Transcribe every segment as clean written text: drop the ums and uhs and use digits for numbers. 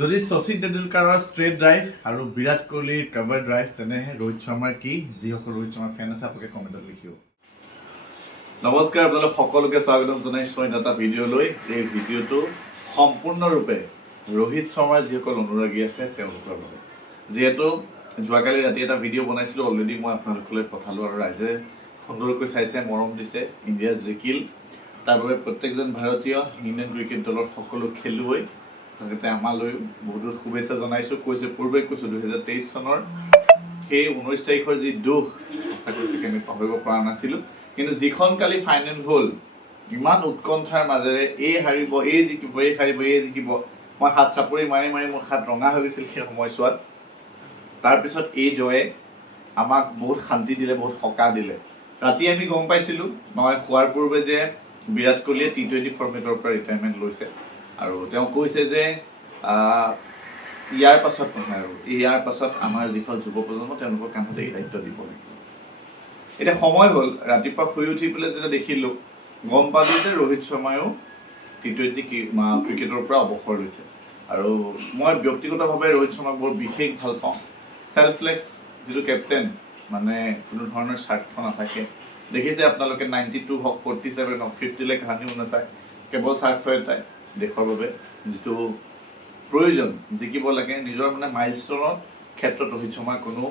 যদি শচীন তেণ্ডুলকাৰৰ straight drive আৰু বিৰাট কোহলিৰ কভাৰ ড্ৰাইভ তেনেহে ৰোহিত শৰ্মাৰ কি যিসকল ৰোহিত শৰ্মাৰ ফেন আছে আপোনালোকে কমেণ্টত লিখিব। নমস্কাৰ, আপোনালোক সকলোকে স্বাগতম জনাইছোঁ অন্য এটা ভিডিঅ'লৈ। এই ভিডিঅ'টো সম্পূৰ্ণৰূপে ৰোহিত শৰ্মাৰ যিসকল অনুৰাগী আছে তেওঁলোকৰ বাবে। যিহেতু যোৱাকালি ৰাতি এটা ভিডিঅ' বনাইছিলোঁ, অলৰেডি মই আপোনালোকলৈ পঠালোঁ আৰু ৰাইজে সুন্দৰকৈ চাইছে, মৰম দিছে। ইণ্ডিয়া জিকিল, তাৰ বাবে প্ৰত্যেকজন ভাৰতীয় ইণ্ডিয়ান ক্ৰিকেট দলৰ সকলো খেলুৱৈ লগতে আমালৈ বহুত বহুত শুভেচ্ছা জনাইছোঁ। পূৰ্বে কৈছোঁ 2023 চনৰ সেই 19 তাৰিখৰ যি দুখ সঁচাকৈ চাগে আমি পাহৰিব পৰা নাছিলোঁ। কিন্তু যিখন কালি ফাইনেল হ'ল, ইমান উৎকণ্ঠাৰ মাজেৰে এই হাৰিব, এই জিকিব, এই হাৰিব, এই জিকিব, মই হাত চাপৰি মাৰি মাৰি মোৰ হাত ৰঙা হৈ গৈছিল সেই সময়ছোৱাত। তাৰপিছত এই জয়ে আমাক বহুত শান্তি দিলে, বহুত সকাহ দিলে। ৰাতি আমি গম পাইছিলোঁ মই শোৱাৰ পূৰ্বে যে বিৰাট কোহলিয়ে T20 ফৰ্মেটৰ পৰা ৰিটায়াৰমেণ্ট লৈছে আৰু তেওঁ কৈছে যে ইয়াৰ পাছত নহয় আৰু ইয়াৰ পাছত আমাৰ যিখন যুৱ প্ৰজন্ম তেওঁলোকৰ কামতে এই দায়িত্ব দিব লাগিব। এতিয়া সময় হ'ল, ৰাতিপুৱা শুই উঠি পেলাই যেতিয়া দেখিলোঁ, গম পালোঁ যে ৰোহিত শৰ্মায়ো T20 ক্ৰিকেটৰ পৰা অৱসৰ লৈছে। আৰু মই ব্যক্তিগতভাৱে ৰোহিত শৰ্মাক বৰ বিশেষ ভাল পাওঁ। চেল্ফলেছ যিটো কেপ্টেইন, মানে কোনো ধৰণৰ স্বাৰ্থ নাথাকে। দেখিছে আপোনালোকে 92 হওক, 47 হওক, 50 কাহানিও নাচায়, কেৱল স্বাৰ্থ এটাই দেশৰ বাবে যিটো প্ৰয়োজন জিকিব লাগে, নিজৰ মানে মাইলষ্টনৰ ক্ষেত্ৰত ৰোহিত শৰ্মাৰ কোনো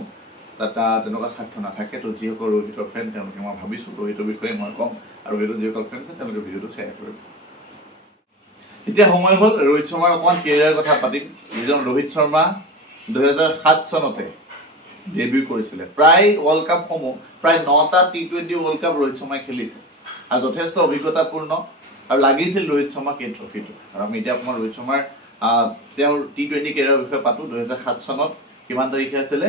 এটা তেনেকুৱা স্বাৰ্থ নাথাকে। তো যিসকল ৰোহিতৰ ফেন তেওঁলোকে মই ভাবিছোঁ ৰোহিতৰ বিষয়ে মই ক'ম আৰু ৰোহিতৰ যিসকল ফেন আছে তেওঁলোকে ভিডিঅ'টো শ্বেয়াৰ কৰিব। এতিয়া সময় হ'ল ৰোহিত শৰ্মাৰ অকণমান কেৰিয়াৰৰ কথা পাতিম। যিজন ৰোহিত শৰ্মা 2007 চনতে ডেবিউ কৰিছিলে। প্ৰায় ৱৰ্ল্ড কাপসমূহ, প্ৰায় 9টা T20 ৱৰ্ল্ড কাপ ৰোহিত শৰ্মাই খেলিছে আৰু যথেষ্ট অভিজ্ঞতাপূৰ্ণ আৰু লাগিছিল ৰোহিত শৰ্মাক এই ট্ৰফিটো। আৰু আমি এতিয়া অকণমান ৰোহিত শৰ্মাৰ তেওঁৰ T20 কেৰিয়াৰৰ বিষয়ে পাতোঁ। 2007 চনত কিমান তাৰিখে আছিলে?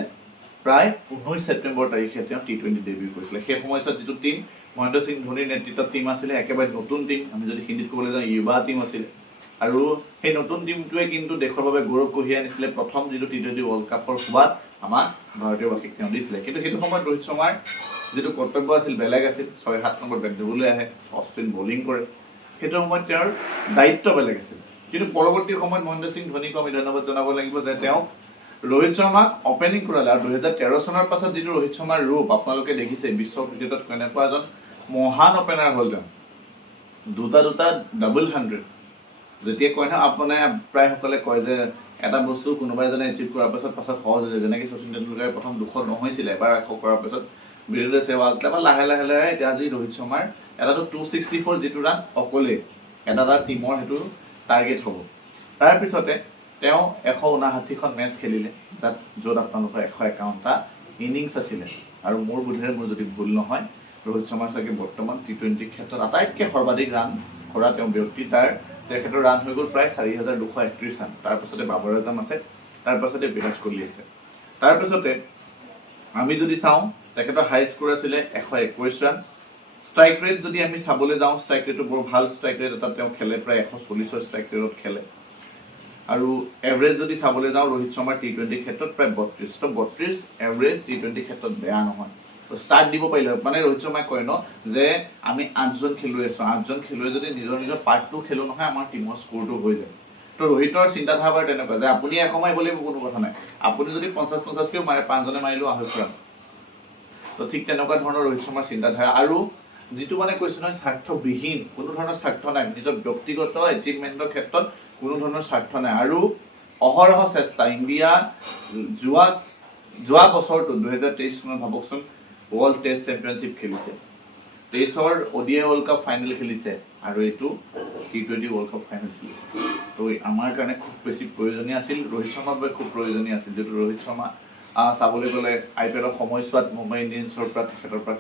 প্ৰায় 19 ছেপ্টেম্বৰ তাৰিখে তেওঁ T20 ডেবিউ কৰিছিলে। সেই সময়ছোৱাত যিটো টীম মহেন্দ্ৰ সিং ধোনীৰ নেতৃত্বত টীম আছিলে, একেবাৰে নতুন টীম, আমি যদি হিন্দীত ক'বলৈ যাওঁ ইউৱা টীম আছিলে। আৰু সেই নতুন টীমটোৱে কিন্তু দেশৰ বাবে গৌৰৱ কঢ়িয়াই আনিছিলে। প্ৰথম যিটো T20 ৱৰ্ল্ড কাপৰ সোৱাদ আমাক ভাৰতীয়বাসীক তেওঁ দিছিলে। কিন্তু সেইটো সময়ত ৰোহিত শৰ্মাৰ যিটো কৰ্তব্য আছিল বেলেগ আছিল। 6-7 নম্বৰ বেট ধৰিবলৈ আহে, অফ স্পিন বলিং কৰে, সেইটো সময়ত তেওঁৰ দায়িত্ব বেলেগ আছিল। কিন্তু পৰৱৰ্তী সময়ত মহেন্দ্ৰ সিং ধোনীক আমি ধন্যবাদ জনাব লাগিব যে তেওঁ ৰোহিত শৰ্মাক অপেনিং কৰালে। আৰু 2013 চনৰ পাছত যিটো ৰোহিত শৰ্মাৰ ৰূপ আপোনালোকে দেখিছে, বিশ্ব ক্ৰিকেটত কেনেকুৱা এজন মহান অপেনাৰ হ'ল তেওঁ। দুটা ডাবল 100। যেতিয়া কয় নহয়, আপোনাৰ প্ৰায়সকলে কয় যে এটা বস্তু কোনোবা এজনে এচিভ কৰাৰ পাছত সহজ হৈ যায়। যেনেকৈ শচীন তেণ্ডুলকাৰে প্ৰথম 200 নহৈছিলে, এবাৰ 100 কৰাৰ পাছত বীৰেন্দ্ৰ সেহৱাগ, তাৰপৰা লাহে লাহে এতিয়া আজি ৰোহিত শৰ্মাৰ এটাতো 264 যিটো ৰান অকলেই এটা টীমৰ সেইটো টাৰ্গেট হ'ব। তাৰপিছতে তেওঁ 159খন মেচ খেলিলে, য'ত আপোনালোকৰ 151টা ইনিংছ আছিলে। আৰু মোৰ বোধেৰে, মোৰ যদি ভুল নহয়, ৰোহিত শৰ্মাৰ চাগে বৰ্তমান T20 ক্ষেত্ৰত আটাইতকৈ সৰ্বাধিক ৰান কৰা তেওঁ ব্যক্তি। তেখেতৰ ৰান হৈ গ'ল প্ৰায় 4231 ৰান। তাৰপাছতে বাবৰ আজম আছে, তাৰপাছতে বিৰাট কোহলি আছে। তাৰপিছতে আমি যদি চাওঁ, তেখেতৰ হাই স্ক'ৰ আছিলে 121 ৰান। ষ্ট্ৰাইক ৰেট যদি আমি চাবলৈ যাওঁ, ষ্ট্ৰাইক ৰেটটো বৰ ভাল ষ্ট্ৰাইক ৰেট এটা তেওঁ খেলে, প্ৰায় 140ৰ ষ্ট্ৰাইক ৰেটত খেলে। আৰু এভাৰেজ যদি চাবলৈ যাওঁ ৰোহিত শৰ্মাৰ T20 ক্ষেত্ৰত প্ৰায় 32। তো 32 এভাৰেজ T20 ক্ষেত্ৰত বেয়া নহয়। ষ্টাৰ্ট দিব পাৰিলে, মানে ৰোহিত শৰ্মাই কয় ন যে আমি 8জন খেলুৱৈ আছোঁ, 8জন খেলুৱৈ যদি নিজৰ পাৰ্টটো খেলোঁ নহয়, আমাৰ টীমৰ স্ক'ৰটো হৈ যায়। তো ৰোহিতৰ চিন্তাধাৰা তেনেকুৱা যে আপুনি এশ মাৰিব লাগিব, কোনো কথা নাই, আপুনি যদি 50-50কেও মাৰে, 5জনে মাৰিলেও 250 ৰান। তো ঠিক তেনেকুৱা ধৰণৰ ৰোহিত শৰ্মাৰ চিন্তাধাৰা। আৰু যিটো মানে কৈছোঁ নহয়, স্বাৰ্থবিহীন, কোনো ধৰণৰ স্বাৰ্থ নাই, নিজৰ ব্যক্তিগত এচিভমেণ্টৰ ক্ষেত্ৰত কোনো ধৰণৰ স্বাৰ্থ নাই। আৰু অহৰহ চেষ্টা। ইণ্ডিয়া যোৱা বছৰটো 2023 চনত ভাবকচোন, ৱৰ্ল্ড টেষ্ট চেম্পিয়নশ্বিপ খেলিছে, 23ৰ ODI ৱৰ্ল্ড কাপ ফাইনেল খেলিছে, আৰু এইটো T20 ৱৰ্ল্ড কাপ ফাইনেল খেলিছে। তো আমাৰ কাৰণে খুব বেছি প্ৰয়োজনীয় আছিল, ৰোহিত শৰ্মাৰ বাবে খুব প্ৰয়োজনীয় আছিল। যিটো ৰোহিত শৰ্মা চাবলৈ গ'লে IPL সময়ছোৱাত মুম্বাই ইণ্ডিয়ানছৰ পৰা তেখেতৰ পৰা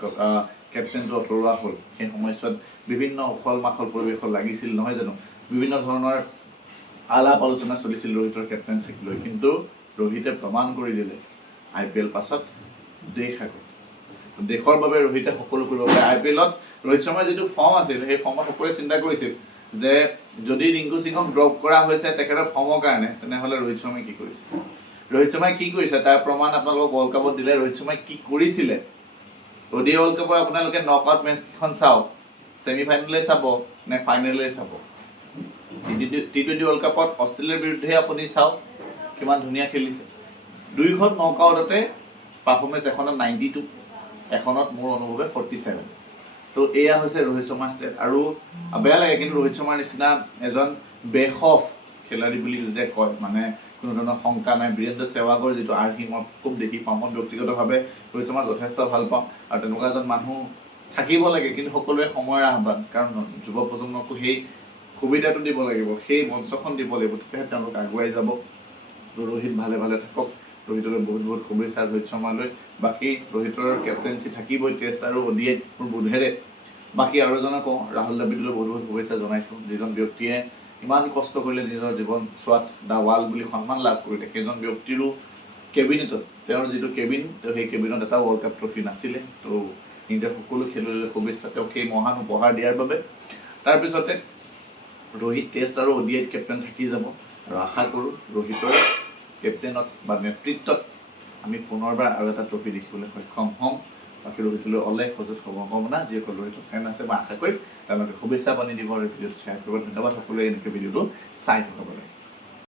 কেপ্টেইনটো আঁতৰোৱা হ'ল। সেই সময়ছোৱাত বিভিন্ন উখল মাখল পৰিৱেশত লাগিছিল, নহয় জানো? বিভিন্ন ধৰণৰ আলাপ আলোচনা চলিছিল ৰোহিতৰ কেপ্টেইনশ্বিক লৈ। কিন্তু ৰোহিতে প্ৰমাণ কৰি দিলে IPL পাছত দেশ আগত, দেশৰ বাবে ৰোহিতে সকলো কৰিব পাৰে। IPLত ৰোহিত শৰ্মাৰ যিটো ফৰ্ম আছিল, সেই ফৰ্মত সকলোৱে চিন্তা কৰিছিল যে যদি ৰিংকু সিঙক ড্ৰপ কৰা হৈছে তেখেতৰ ফৰ্মৰ কাৰণে, তেনেহ'লে ৰোহিত শৰ্মাই কি কৰিছে? ৰোহিত শৰ্মাই কি কৰিছে তাৰ প্ৰমাণ আপোনালোকক ৱৰ্ল্ড কাপত দিলে। ৰোহিত শৰ্মাই কি কৰিছিলে? ODI ৱৰ্ল্ড কাপৰ আপোনালোকে নক আউট মেচকেইখন চাওক, ছেমি ফাইনেলেই চাব নে ফাইনেলেই চাব, টি20 ৱৰ্ল্ড কাপত অষ্ট্ৰেলিয়াৰ বিৰুদ্ধে আপুনি চাওক কিমান ধুনীয়া খেলিছে। 2খন নকআউটতে পাৰফৰ্মেঞ্চ, এখনত 92, এখনত মোৰ অনুভৱে 47। তো এয়া হৈছে ৰোহিত শৰ্মাৰ ষ্টেট। আৰু বেয়া লাগে কিন্তু ৰোহিত শৰ্মাৰ নিচিনা এজন বেখফ খেলাড়ী বুলি যেতিয়া কয়, মানে কোনো ধৰণৰ শংকা নাই, বীৰেন্দ্ৰ সেহৱাগৰ যিটো আৰ্হি মই খুব দেখি পাওঁ। মই ব্যক্তিগতভাৱে ৰোহিত শৰ্মাক যথেষ্ট ভাল পাওঁ আৰু তেনেকুৱা এজন মানুহ থাকিব লাগে। কিন্তু সকলোৱে সময়ৰ আহ্বান, কাৰণ যুৱ প্ৰজন্মকো সেই সুবিধাটো দিব লাগিব, সেই মঞ্চখন দিব লাগিব, তেতিয়াহে তেওঁলোক আগুৱাই যাব। ৰোহিত ভালে ভালে থাকক, ৰোহিতলৈ বহুত বহুত শুভেচ্ছা ৰোহিত শৰ্মালৈ। বাকী ৰোহিতৰ কেপ্টেঞ্চি থাকিবই টেষ্ট আৰু ODI মোৰ বোধেৰে। বাকী আৰু এজনে কওঁ, ৰাহুল দ্ৰাবিড়লৈ বহুত বহুত শুভেচ্ছা জনাইছোঁ, যিজন ব্যক্তিয়ে ইমান কষ্ট কৰিলে নিজৰ জীৱন চোৱাত দ্য ৱাল বুলি সন্মান লাভ কৰিলে। সেইজন ব্যক্তিৰো কেবিনেটত, তেওঁৰ যিটো কেবিন, সেই কেবিনত এটা ৱৰ্ল্ড কাপ ট্ৰফি নাছিলে। তো ইণ্ডিয়াৰ সকলো খেলুৱৈলৈ শুভেচ্ছা তেওঁক সেই মহান উপহাৰ দিয়াৰ বাবে। তাৰপিছতে ৰোহিত টেষ্ট আৰু ODIত কেপ্টেইন থাকি যাব আৰু আশা কৰোঁ ৰোহিতৰ কেপ্টেইনত বা নেতৃত্বত আমি পুনৰবাৰ আৰু এটা ট্ৰফি দেখিবলৈ সক্ষম হ'ম। বাকী ৰোহিতলৈ অলেখ সজুত শুভকামনা। যিসকল ৰোহিতৰ ফেন আছে মই আশা কৰিম তেওঁলোকে শুভেচ্ছা বান্ধি দিব আৰু ভিডিঅ'টো শ্বেয়াৰ কৰিব। ধন্যবাদ সকলোৱে এনেকৈ ভিডিঅ'টো চাই থকাবলৈ।